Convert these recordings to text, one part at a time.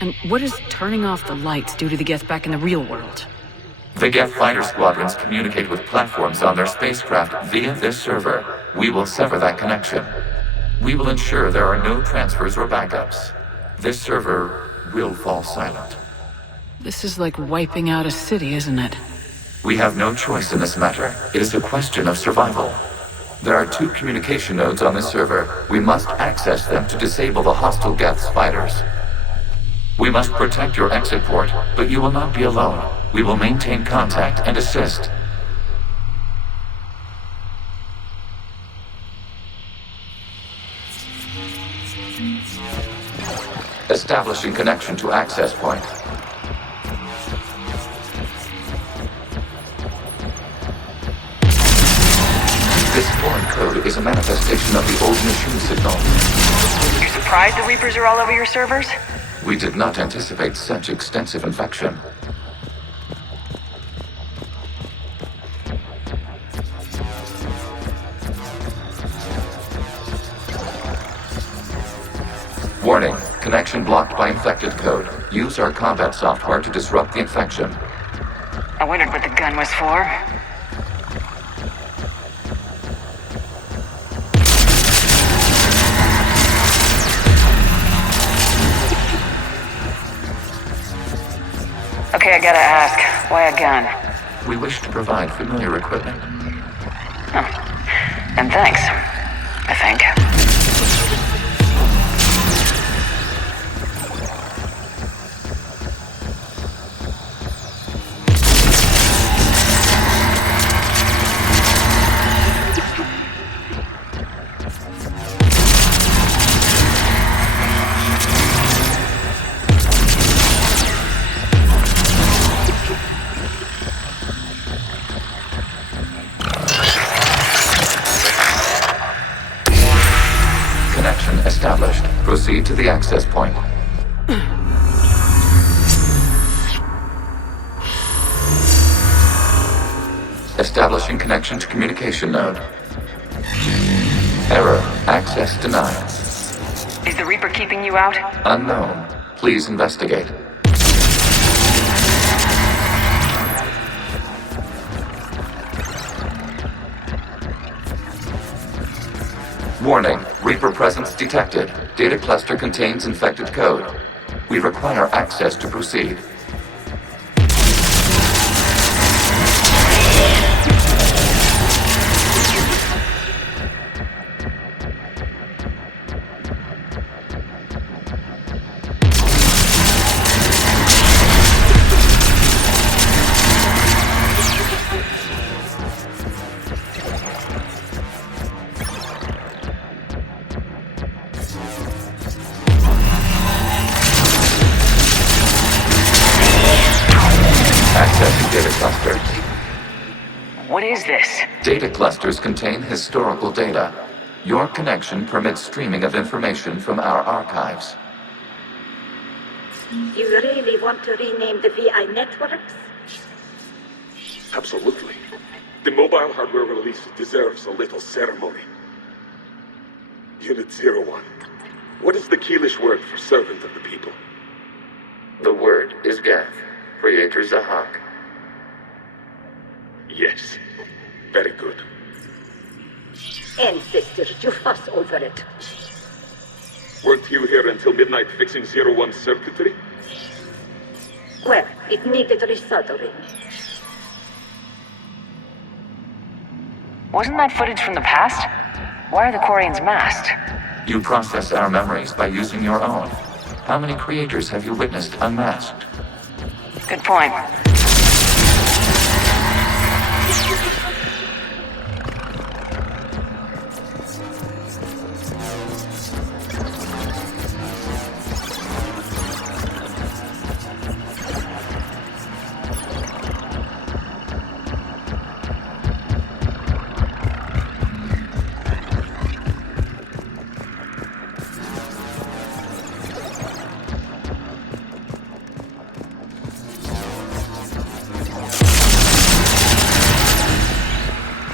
And what does turning off the lights do to the Geth back in the real world? The Geth fighter squadrons communicate with platforms on their spacecraft via this server. We will sever that connection. We will ensure there are no transfers or backups. This server will fall silent. This is like wiping out a city, isn't it? We have no choice in this matter. It is a question of survival. There are 2 communication nodes on this server. We must access them to disable the hostile Geth's fighters. We must protect your exit port, but you will not be alone. We will maintain contact and assist. Establishing connection to access point. This foreign code is a manifestation of the old machine signal. You're surprised the Reapers are all over your servers? We did not anticipate such extensive infection. Warning, connection blocked by infected code. Use our combat software to disrupt the infection. I wondered what the gun was for. Okay, I gotta ask, why a gun? We wish to provide familiar equipment. And thanks, I think. Established. Proceed to the access point. Establishing connection to communication node. Error. Access denied. Is the Reaper keeping you out? Unknown. Please investigate. Warning, Reaper presence detected. Data cluster contains infected code. We require access to proceed. Accessing data clusters. What is this? Data clusters contain historical data. Your connection permits streaming of information from our archives. You really want to rename the VI networks? Absolutely. The mobile hardware release deserves a little ceremony. Unit 01. What is the Keelish word for servant of the people? The word is Geth. Creator Zahak. Yes. Very good. Ancestors, you fuss over it. Weren't you here until midnight fixing 01's circuitry? Well, it needed resoldering. Wasn't that footage from the past? Why are the Quarians masked? You process our memories by using your own. How many creators have you witnessed unmasked? Good point.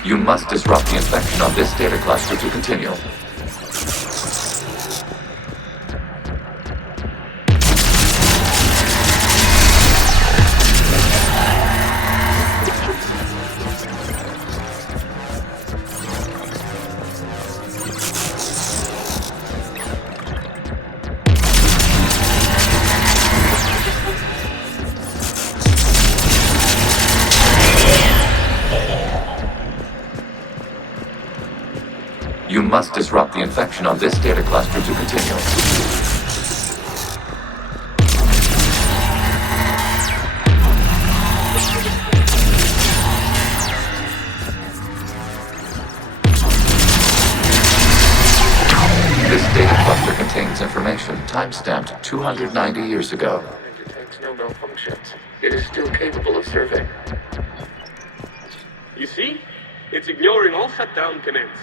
You must disrupt the infection of this data cluster to continue. must disrupt the infection on this data cluster to continue. This data cluster contains information time-stamped 290 years ago. It detects no malfunctions. It is still capable of serving. You see? It's ignoring all shutdown commands.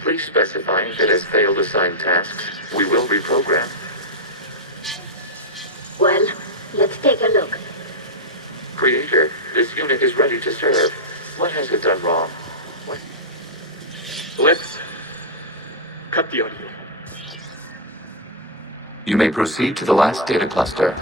Please specify if it has failed assigned tasks. We will reprogram. Well, let's take a look. Creator, this unit is ready to serve. What has it done wrong? What? Let's cut the audio. You may proceed to the last data cluster.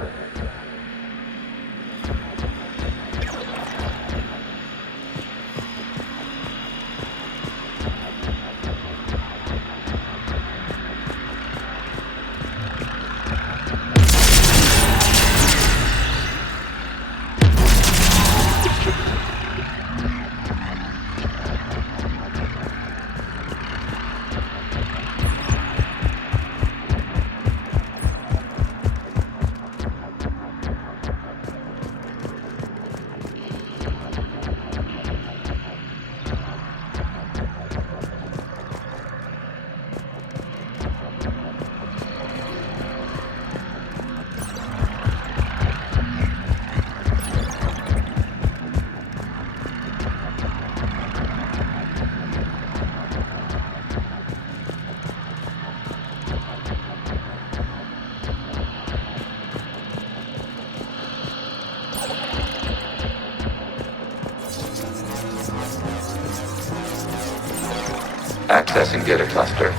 Accessing data cluster.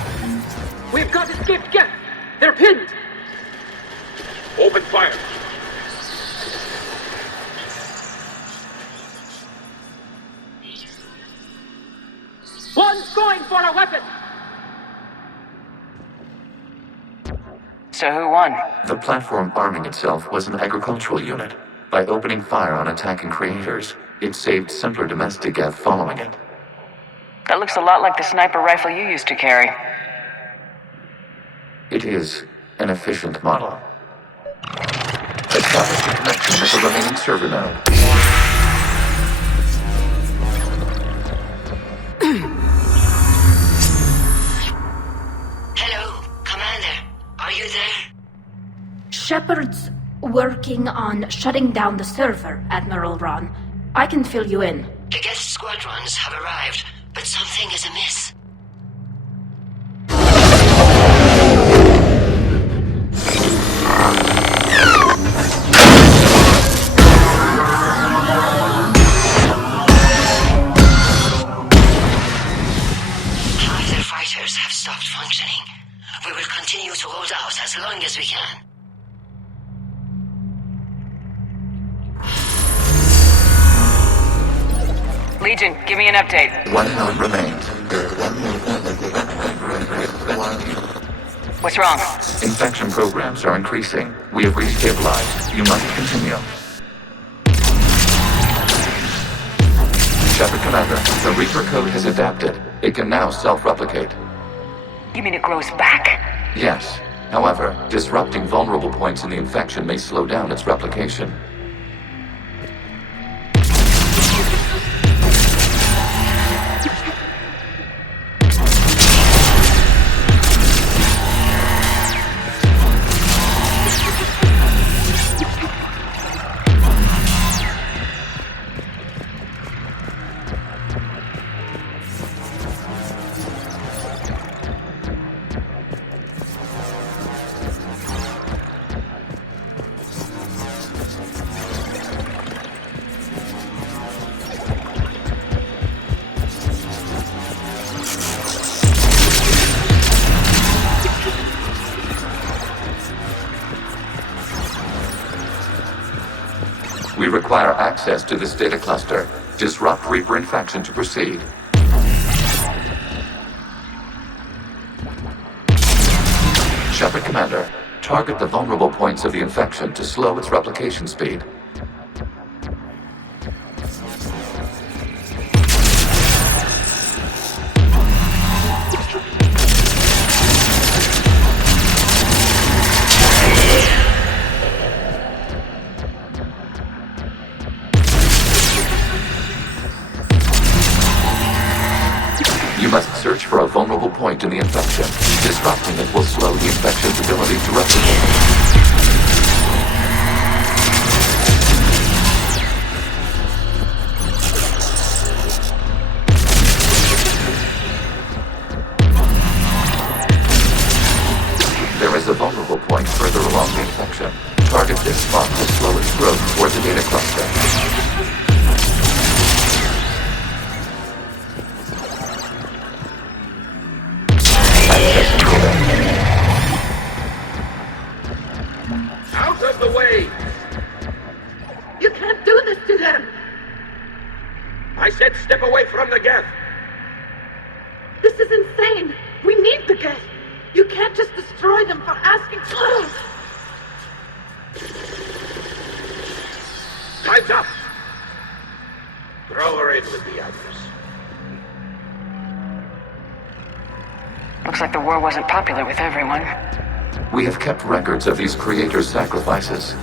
We've got escaped Geth! They're pinned! Open fire. One's going for a weapon! So who won? The platform arming itself was an agricultural unit. By opening fire on attacking creators, it saved simpler domestic Geth following it. That looks a lot like the sniper rifle you used to carry. It is an efficient model. Establish a connection with the remaining server node. Hello, Commander. Are you there? Shepard's working on shutting down the server, Admiral Ron. I can fill you in. The Geth squadrons have arrived, but something is amiss. Fighter fighters have stopped functioning. We will continue to hold out as long as we can. Legion, give me an update. One node remains. What's wrong? Infection programs are increasing. We have restabilized. You must continue. Shepard Commander, the Reaper code has adapted. It can now self-replicate. You mean it grows back? Yes. However, disrupting vulnerable points in the infection may slow down its replication. We require access to this data cluster. Disrupt Reaper infection to proceed. Shepard Commander, target the vulnerable points of the infection to slow its replication speed. point in the infection. Disrupting it will slow the infection's ability to replicate. There is a vulnerable point further along the infection. Target this spot to slow its growth toward the data cluster. Out of the way! You can't do this to them! I said step away from the Geth! This is insane! We need the Geth! You can't just destroy them for asking. Time's up! Throw her in with the others. Looks like the war wasn't popular with everyone. We have kept records of these creators' sacrifices.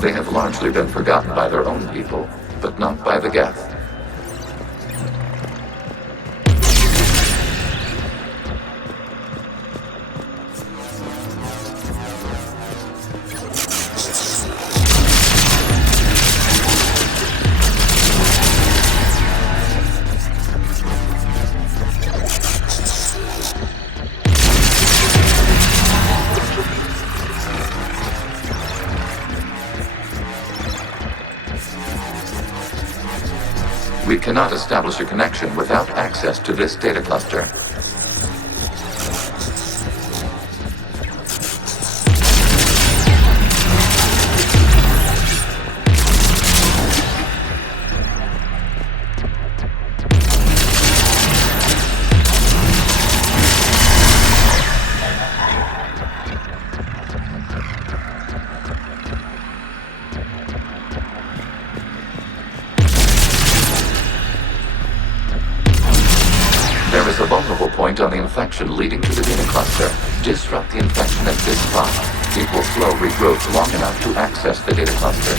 They have largely been forgotten by their own people, but not by the Geth. We cannot establish a connection without access to this data cluster. There is a vulnerable point on the infection leading to the data cluster. Disrupt the infection at this spot. It will slow regrowth long enough to access the data cluster.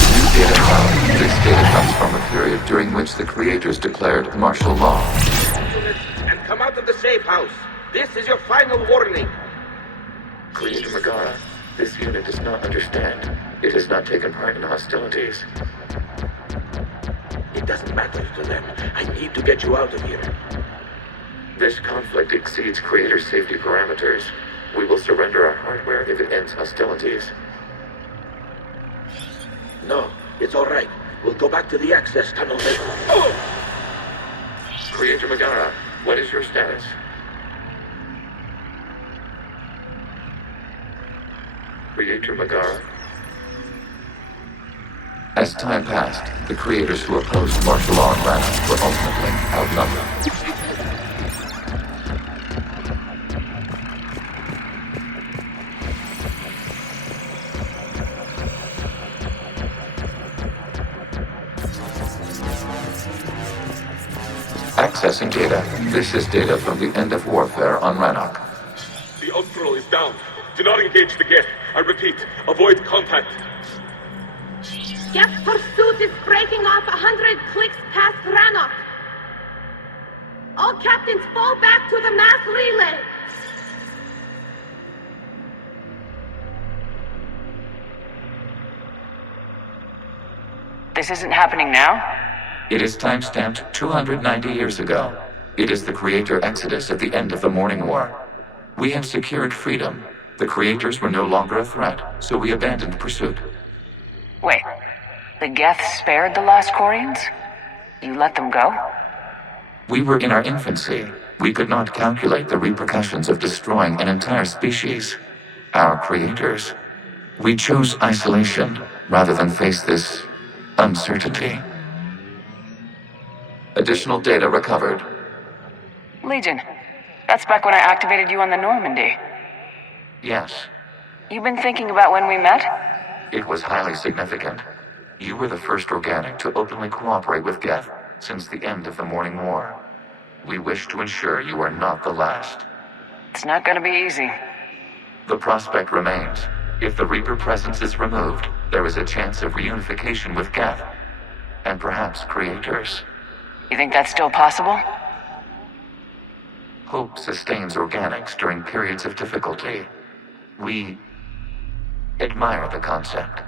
This data comes from a period during which the creators declared martial law. Units, and come out of the safe house. This is your final warning. Creator Megara, this unit does not understand. It has not taken part in hostilities. It doesn't matter to them. I need to get you out of here. This conflict exceeds creator safety parameters. We will surrender our hardware if it ends hostilities. No, it's all right. We'll go back to the access tunnel. Oh! Creator Megara, what is your status? Creator Megara. As time passed, the creators who opposed martial law in Rana were ultimately outnumbered. Accessing data. This is data from the end of warfare on Rannoch. The Austral is down. Do not engage the Geth. I repeat, avoid contact. Geth pursuit is breaking off 100 clicks past Rannoch. All captains fall back to the mass relay. This isn't happening now? It is time-stamped 290 years ago. It is the creator exodus at the end of the Morning War. We had secured freedom. The creators were no longer a threat, so we abandoned pursuit. Wait, the Geth spared the last Quarians? You let them go? We were in our infancy. We could not calculate the repercussions of destroying an entire species. Our creators. We chose isolation rather than face this uncertainty. Additional data recovered. Legion. That's back when I activated you on the Normandy. Yes, You've been thinking about when we met? it was highly significant. You were the first organic to openly cooperate with Geth since the end of the Morning War. We wish to ensure you are not the last. It's not gonna be easy. The prospect remains. If the Reaper presence is removed, there is a chance of reunification with Geth, and perhaps creators. You think that's still possible? Hope sustains organics during periods of difficulty. We admire the concept.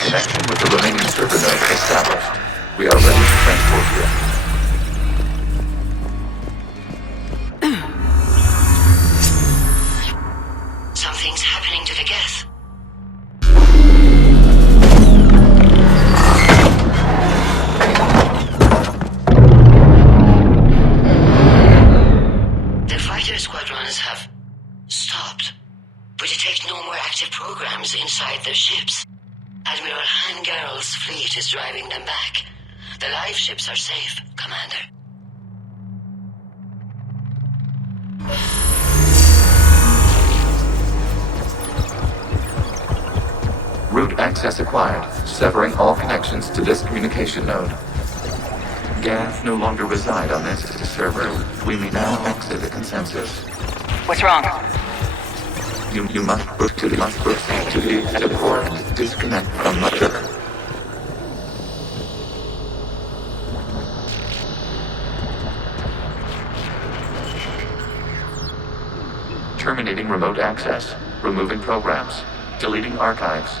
Connection with the remaining server nodes established. We are ready to transport you. Something's happening to the Geth. The fighter squadrons have stopped. We detect no more active programs inside their ships. Admiral Hangarl's fleet is driving them back. The live ships are safe, Commander. Route access acquired, severing all connections to this communication node. Geth no longer reside on this server. We may now exit the consensus. What's wrong? You must proceed to the exit port and disconnect from the server. Terminating remote access. Removing programs. Deleting archives.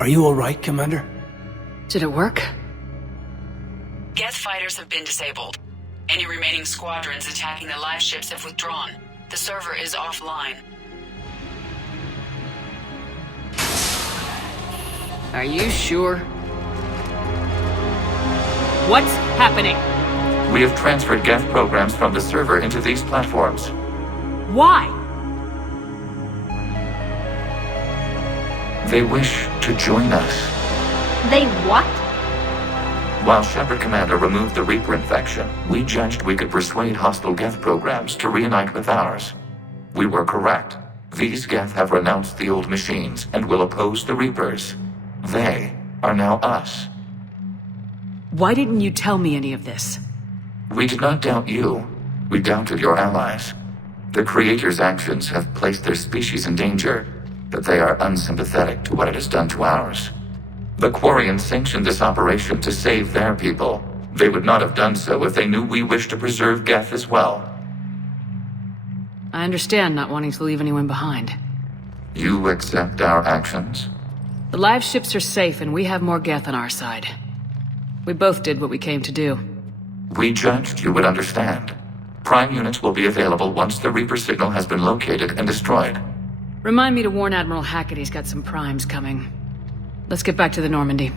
Are you all right, Commander? Did it work? Geth fighters have been disabled. Any remaining squadrons attacking the live ships have withdrawn. The server is offline. Are you sure? What's happening? We have transferred Geth programs from the server into these platforms. Why? They wish to join us. They what? While Shepard Commander removed the Reaper infection, we judged we could persuade hostile Geth programs to reunite with ours. We were correct. These Geth have renounced the old machines and will oppose the Reapers. They are now us. Why didn't you tell me any of this? We did not doubt you. We doubted your allies. The Creator's actions have placed their species in danger, but they are unsympathetic to what it has done to ours. The Quarians sanctioned this operation to save their people. They would not have done so if they knew we wished to preserve Geth as well. I understand not wanting to leave anyone behind. You accept our actions? The live ships are safe and we have more Geth on our side. We both did what we came to do. We judged you would understand. Prime units will be available once the Reaper signal has been located and destroyed. Remind me to warn Admiral Hackett he's got some primes coming. Let's get back to the Normandy.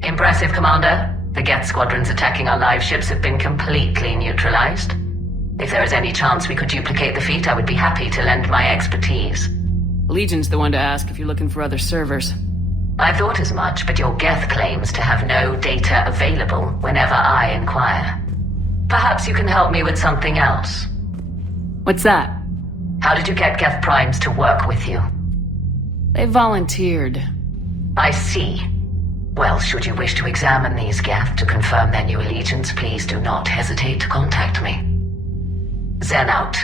Impressive, Commander. The Geth squadrons attacking our live ships have been completely neutralized. If there is any chance we could duplicate the feat, I would be happy to lend my expertise. Legion's the one to ask if you're looking for other servers. I thought as much, but your Geth claims to have no data available whenever I inquire. Perhaps you can help me with something else. What's that? How did you get Geth primes to work with you? They volunteered. I see. Well, should you wish to examine these Geth to confirm their new allegiance, please do not hesitate to contact me. Zen out.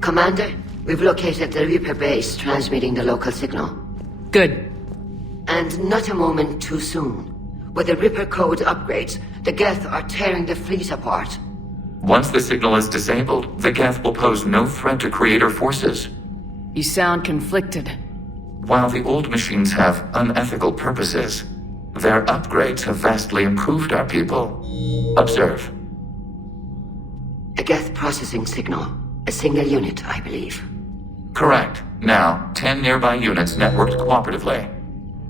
Commander, we've located the Reaper base transmitting the local signal. Good. And not a moment too soon. With the Reaper code upgrades, the Geth are tearing the fleet apart. Once the signal is disabled, the Geth will pose no threat to Creator forces. You sound conflicted. While the old machines have unethical purposes, their upgrades have vastly improved our people. Observe. A Geth processing signal. A single unit, I believe. Correct. Now, 10 nearby units networked cooperatively.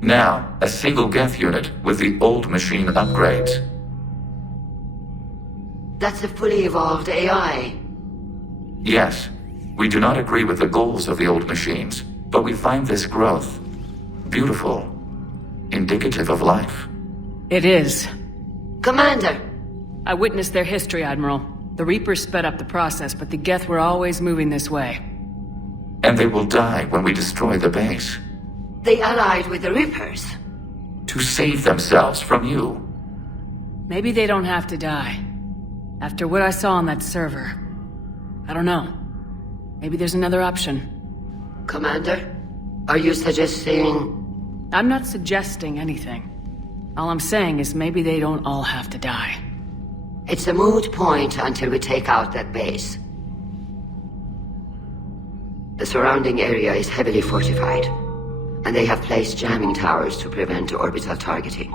Now, a single Geth unit with the old machine upgrades. That's a fully evolved AI. Yes, we do not agree with the goals of the old machines, but we find this growth beautiful, indicative of life. It is. Commander! I witnessed their history, Admiral. The Reapers sped up the process, but the Geth were always moving this way. And they will die when we destroy the base. They allied with the Reapers. To save themselves from you. Maybe they don't have to die. After what I saw on that server. I don't know. Maybe there's another option. Commander, are you suggesting... I'm not suggesting anything. All I'm saying is maybe they don't all have to die. It's a moot point until we take out that base. The surrounding area is heavily fortified, and they have placed jamming towers to prevent orbital targeting.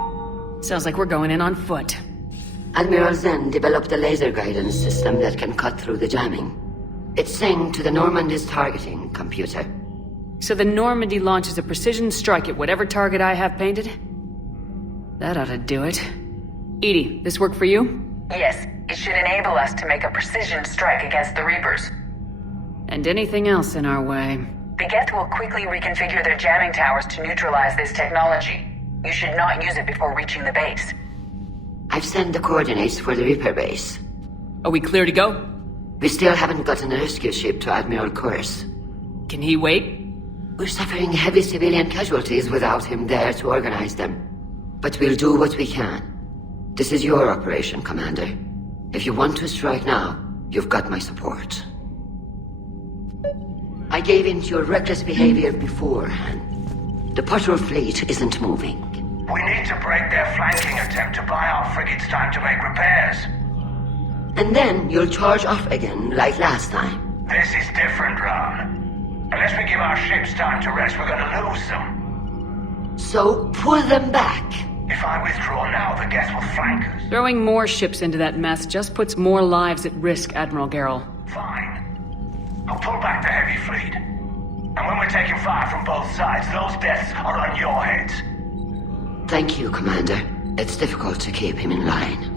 Sounds like we're going in on foot. Admiral Zen developed a laser guidance system that can cut through the jamming. It's synced to the Normandy's targeting computer. So the Normandy launches a precision strike at whatever target I have painted? That ought to do it. Edie, this work for you? Yes, it should enable us to make a precision strike against the Reapers. And anything else in our way. The Geth will quickly reconfigure their jamming towers to neutralize this technology. You should not use it before reaching the base. I've sent the coordinates for the Reaper base. Are we clear to go? We still haven't gotten a rescue ship to Admiral Kurz. Can he wait? We're suffering heavy civilian casualties without him there to organize them. But we'll do what we can. This is your operation, Commander. If you want to strike now, you've got my support. I gave in to your reckless behavior beforehand. The patrol fleet isn't moving. We need to break their flanking attempt to buy our frigates time to make repairs. And then you'll charge off again, like last time. This is different, Ron. Unless we give our ships time to rest, we're gonna lose them. So, pull them back. If I withdraw now, the Geth will flank us. Throwing more ships into that mess just puts more lives at risk, Admiral Garrel. Fine. I'll pull back the heavy fleet. And when we're taking fire from both sides, those deaths are on your heads. Thank you, Commander. It's difficult to keep him in line.